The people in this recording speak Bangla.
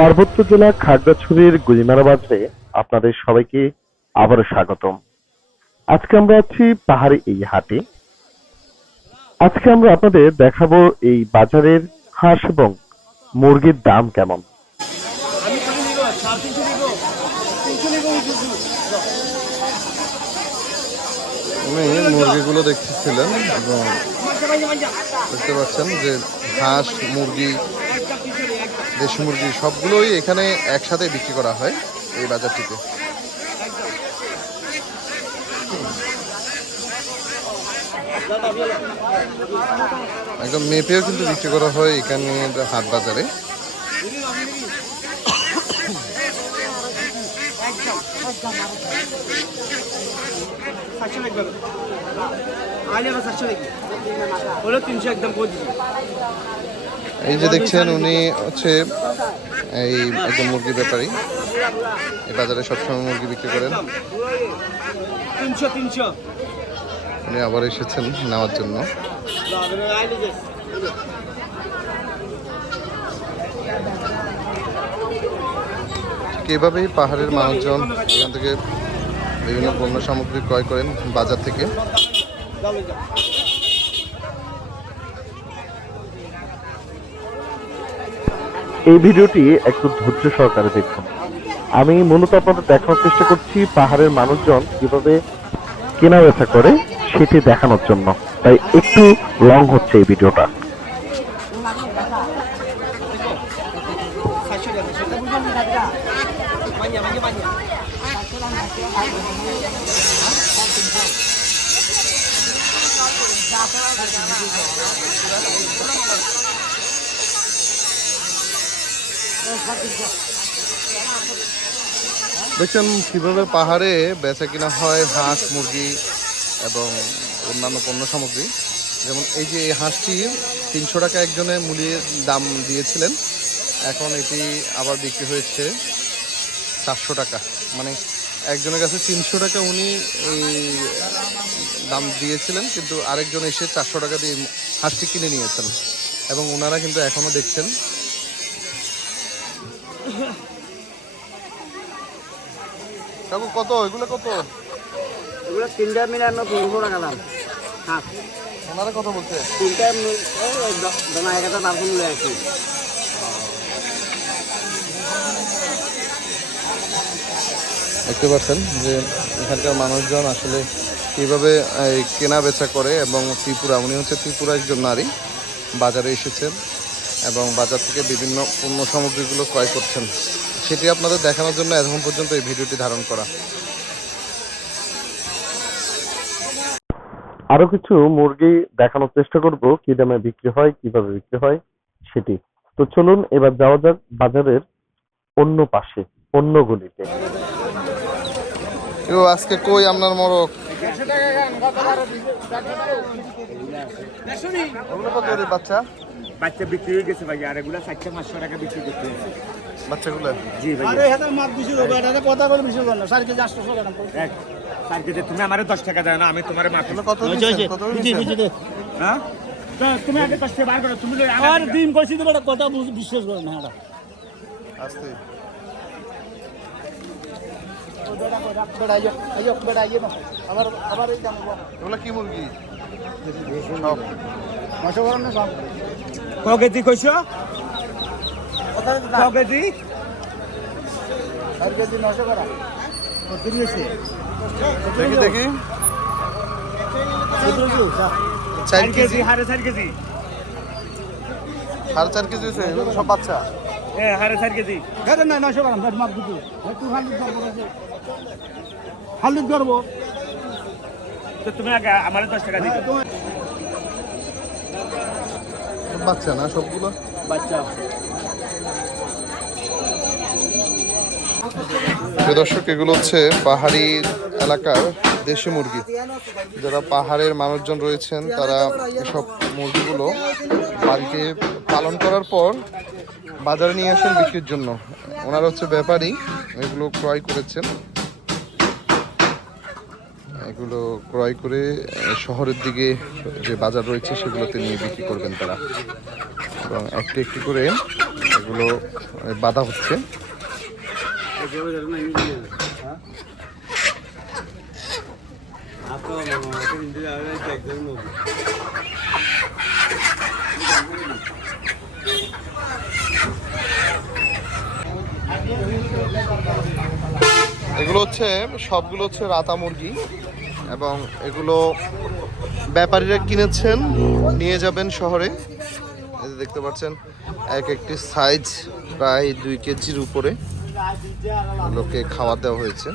পার্বত্য জেলা খাগড়াছড়ির গুলিমারা বাজারে আপনাদের সবাইকে আবারও স্বাগতম। আজকে আমরা আছি পাহাড়ি এই হাটে। আজকে আমরা আপনাদের দেখাবো এই বাজারের হাঁস এবং মুরগির দাম কেমন। মুরগিগুলো দেখতেছিলেন এবং দেখতে পাচ্ছেন যে হাঁস, মুরগি দেশি মুরগি সবগুলোই এখানে একসাথে বিক্রি করা হয় এই বাজারটিতে। একদম মেপেও কিন্তু বিক্রি করা হয় এখানে হাট বাজারে। সাতশো লাগবে হলো তিনশো একদম দিচ্ছি এই যে দেখছেন উনি হচ্ছে এই একদম মুরগি ব্যাপারী। এই বাজারে সবসময় মুরগি বিক্রি করেন। উনি আবার এসেছেন নেওয়ার জন্য। এভাবেই পাহাড়ের মানুষজন এখান থেকে বিভিন্ন পণ্য সামগ্রী ক্রয় করেন বাজার থেকে। এই ভিডিওটি একটু ধৈর্য সহকারে দেখুন। আমি মূলত আপনাদের দেখানোর চেষ্টা করছি পাহাড়ের মানুষজন কীভাবে কেনা বেচা করে সেটি দেখানোর জন্য। তাই একটু লং হচ্ছে এই ভিডিওটা। দেখছেন, কীভাবে পাহাড়ে বেচা কিনা হয় হাঁস, মুরগি এবং অন্যান্য পণ্য সামগ্রী? যেমন এই যে এই হাঁসটি তিনশো টাকা একজনে মূল্যে দাম দিয়েছিলেন। এখন এটি আবার বিক্রি হয়েছে চারশো টাকা। মানে একজনের কাছে তিনশো টাকা উনি এই দাম দিয়েছিলেন, কিন্তু আরেকজন এসে চারশো টাকা দিয়ে হাঁসটি কিনে নিয়েছেন। এবং ওনারা কিন্তু এখনও দেখছেন কাকু কত? এগুলো কত? এগুলো তিনটা মিলে আমরা পনেরোশো টাকা দাম। হ্যাঁ। ওনারা কত বলছে? তিনটা দমা এক হাজার বারোশো মিলে আছে দেখতে পাচ্ছেন যে এখানকার মানুষজন আসলে কীভাবে এই কেনা বেচা করে এবং ত্রিপুরা উনি হচ্ছে ত্রিপুরা একজন নারী বাজারে এসেছেন এবং বাজার থেকে বিভিন্ন পণ্য সামগ্রীগুলো ক্রয় করছেন। সেটি আপনাদের দেখানোর জন্য এখন পর্যন্ত এই ভিডিওটি ধারণ করা আরও কিছু মুরগি দেখানোর চেষ্টা করব কি দামে বিক্রি হয় কীভাবে বিক্রি হয় সেটি তো চলুন এবার যাওয়া যাক বাজারের অন্য পাশে অন্য গলিতে আজকে কই আপনার মরক বাচ্চা বাচ্চা বিক্রি হয়ে গেছে ভাই আর এগুলো চারশো পাঁচশো টাকা বিক্রি করতে বাচ্চাগুলো? জি ভাই আরে হাজার মাপ দিছিল এটা কথা বলে বিষয় না সাড়ে কেজি আটশো টাকা এক চার কেজি তুমি আমারে দশ টাকা দেয় না আমি তোমার মাছ এগুলো কত? কত দিচ্ছেন? হ্যাঁ? তো তুমি আগে টাকা বার করো তুমি লই আমার আর দিন কইছি তো বেটা কথা বিশ্বাস করে না এটা আস্তে। কেজি কইছো কথা ক কেজি। কেজি নশো দেখি দেখি। চার কেজি। চার কেজি। সাড়ে চার কেজি হয়েছে এগুলো সব বাচ্চা। হারে চার কেজি। না নশো করাম গাড়ি মাপ দিতে একটু হালুদ করব হালুদ করব তো তুমি আগে আমারে দশ টাকা দিবে সব বাচ্চা না সবগুলো? বাচ্চা। দর্শক, এগুলো হচ্ছে পাহাড়ি এলাকার দেশি মুরগি। যারা পাহাড়ের মানুষজন রয়েছেন, তারা এসব মুরগিগুলো বাড়িতে পালন করার পর বাজারে নিয়ে আসেন বিক্রির জন্য। ওনারা হচ্ছে ব্যাপারী, এগুলো ক্রয় করেছেন। এগুলো ক্রয় করে শহরের দিকে যে বাজার রয়েছে, সেগুলোতে নিয়ে বিক্রি করবেন তারা। এবং একটি একটি করে এগুলো বাধা হচ্ছে। এগুলো হচ্ছে সবগুলো হচ্ছে রাতা মুরগি এবং এগুলো ব্যাপারীরা কিনেছেন নিয়ে যাবেন শহরে। দেখতে পাচ্ছেন এক একটি সাইজ প্রায় দুই কেজির উপরে। লোকে খাওয়া দেওয়া হয়েছে।